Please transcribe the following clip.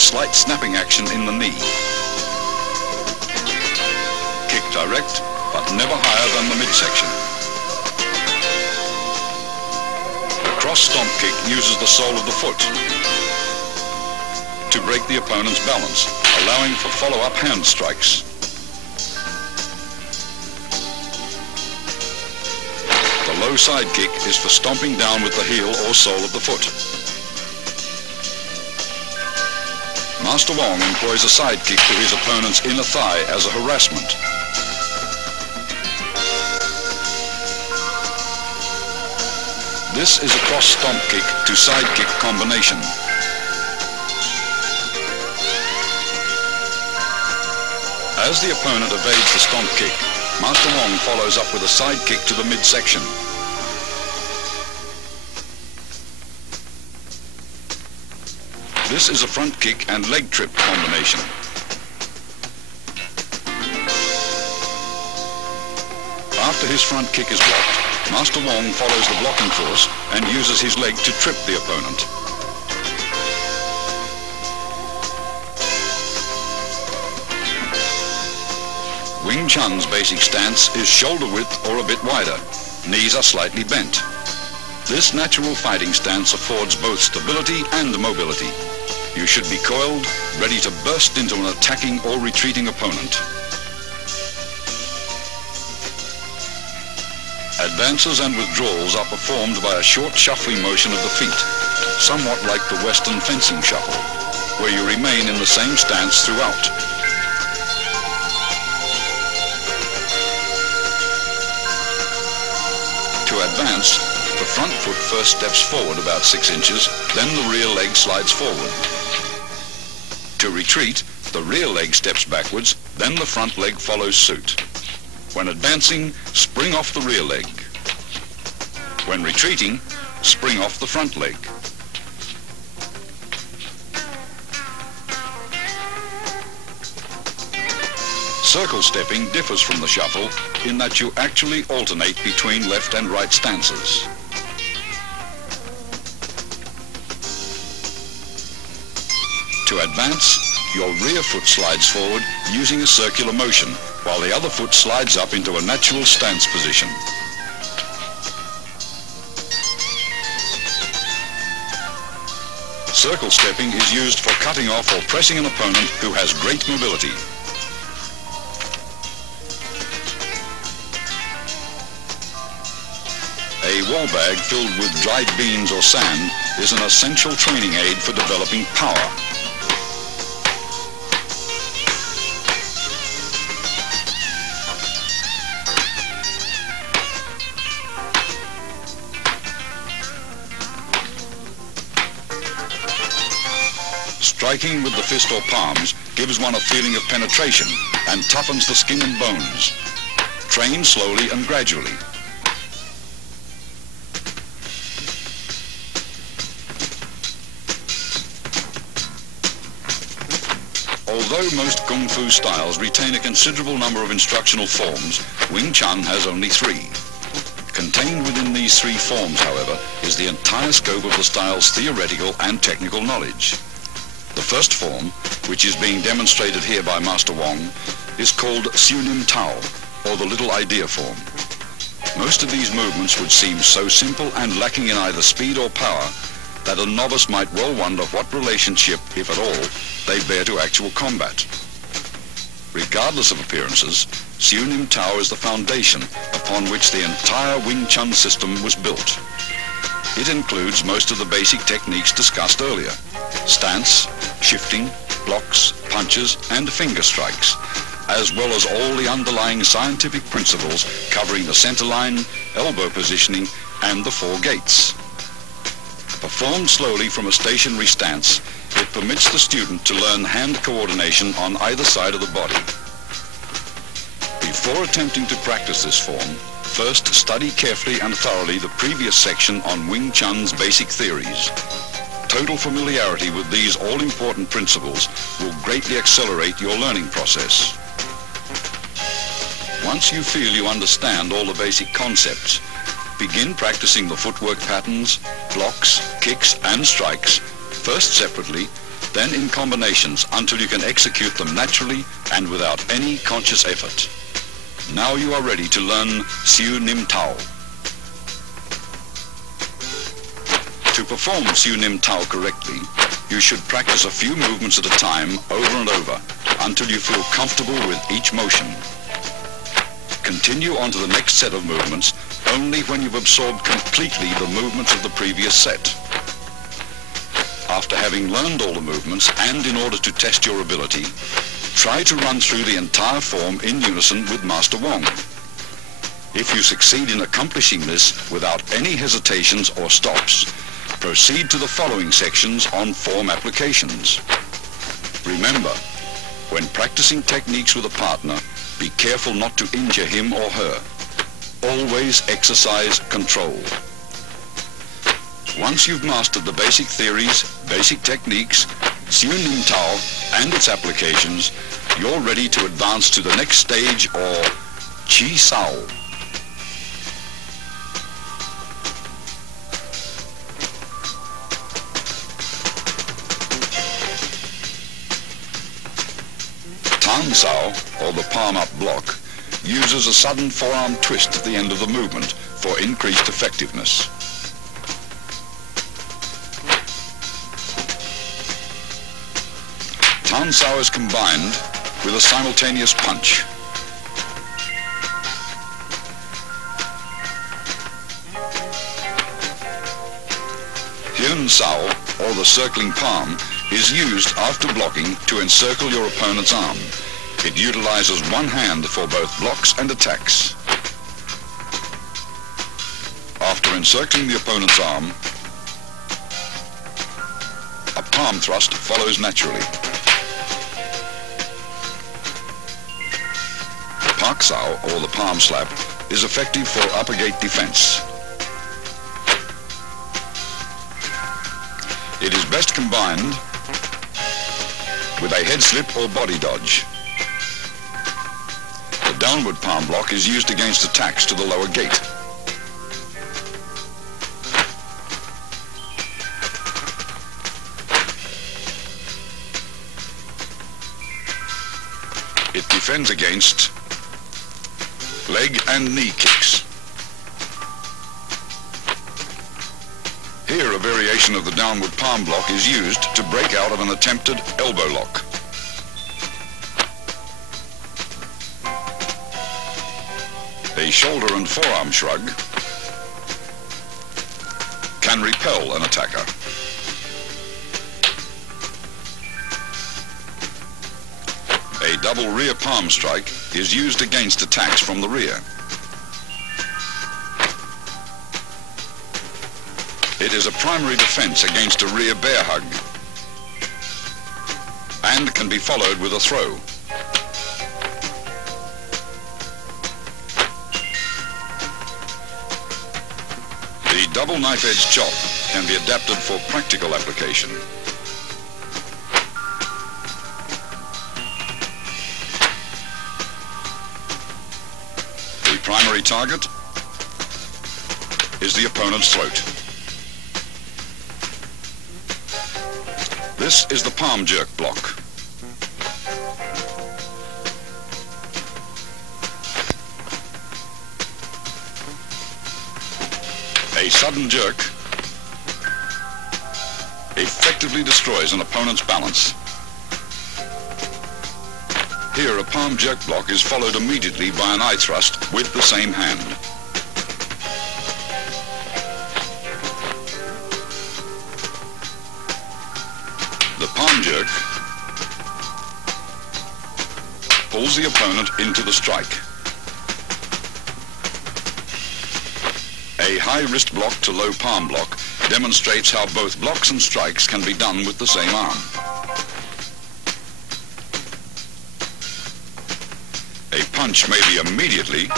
slight snapping action in the knee. Kick direct, but never higher than the midsection. A cross stomp kick uses the sole of the foot to break the opponent's balance, allowing for follow-up hand strikes. The low side kick is for stomping down with the heel or sole of the foot. Master Wong employs a side kick to his opponent's inner thigh as a harassment. This is a cross stomp kick to side kick combination. As the opponent evades the stomp kick, Master Wong follows up with a side kick to the midsection. This is a front kick and leg trip combination. After his front kick is blocked, Master Wong follows the blocking force and uses his leg to trip the opponent. Wing Chun's basic stance is shoulder width or a bit wider. Knees are slightly bent. This natural fighting stance affords both stability and mobility. You should be coiled, ready to burst into an attacking or retreating opponent. Advances and withdrawals are performed by a short shuffling motion of the feet, somewhat like the Western fencing shuffle, where you remain in the same stance throughout. To advance, the front foot first steps forward about 6 inches, then the rear leg slides forward. To retreat, the rear leg steps backwards, then the front leg follows suit. When advancing, spring off the rear leg. When retreating, spring off the front leg. Circle stepping differs from the shuffle in that you actually alternate between left and right stances. To advance, your rear foot slides forward using a circular motion, while the other foot slides up into a natural stance position. Circle stepping is used for cutting off or pressing an opponent who has great mobility. A wall bag filled with dried beans or sand is an essential training aid for developing power. Striking with the fist or palms gives one a feeling of penetration and toughens the skin and bones. Train slowly and gradually. Although most Kung Fu styles retain a considerable number of instructional forms, Wing Chun has only 3. Contained within these 3 forms, however, is the entire scope of the style's theoretical and technical knowledge. The first form, which is being demonstrated here by Master Wong, is called Siu Nim Tao, or the Little Idea form. Most of these movements would seem so simple and lacking in either speed or power that a novice might well wonder what relationship, if at all, they bear to actual combat. Regardless of appearances, Siu Nim Tao is the foundation upon which the entire Wing Chun system was built. It includes most of the basic techniques discussed earlier: stance, shifting, blocks, punches, and finger strikes, as well as all the underlying scientific principles covering the center line, elbow positioning, and the 4 gates. Performed slowly from a stationary stance, it permits the student to learn hand coordination on either side of the body. Before attempting to practice this form, first study carefully and thoroughly the previous section on Wing Chun's basic theories. Total familiarity with these all-important principles will greatly accelerate your learning process. Once you feel you understand all the basic concepts, begin practicing the footwork patterns, blocks, kicks, and strikes, first separately, then in combinations until you can execute them naturally and without any conscious effort. Now you are ready to learn Siu Nim Tao. To perform Siu Nim Tao correctly, you should practice a few movements at a time over and over until you feel comfortable with each motion. Continue on to the next set of movements only when you've absorbed completely the movements of the previous set. After having learned all the movements and in order to test your ability, try to run through the entire form in unison with Master Wong. If you succeed in accomplishing this without any hesitations or stops, proceed to the following sections on form applications. Remember, when practicing techniques with a partner, be careful not to injure him or her. Always exercise control. Once you've mastered the basic theories, basic techniques, Siu Nim Tao and its applications, you're ready to advance to the next stage, or Chi Sao. Tan Sao, or the palm-up block, uses a sudden forearm twist at the end of the movement for increased effectiveness. Tan Sao is combined with a simultaneous punch. Hyun Sao, or the circling palm, is used after blocking to encircle your opponent's arm. It utilizes one hand for both blocks and attacks. After encircling the opponent's arm, a palm thrust follows naturally. Pak Sao, or the palm slap, is effective for upper gate defense. It is best combined with a head slip or body dodge. The downward palm block is used against attacks to the lower gate. It defends against leg and knee kicks. Here, a variation of the downward palm block is used to break out of an attempted elbow lock. A shoulder and forearm shrug can repel an attacker. A double rear palm strike is used against attacks from the rear. It is a primary defense against a rear bear hug and can be followed with a throw. The double knife-edge chop can be adapted for practical application. The primary target is the opponent's throat. This is the palm jerk block. A sudden jerk effectively destroys an opponent's balance. Here, a palm jerk block is followed immediately by an eye thrust with the same hand. The palm jerk pulls the opponent into the strike. A high wrist block to low palm block demonstrates how both blocks and strikes can be done with the same arm. A punch may be immediately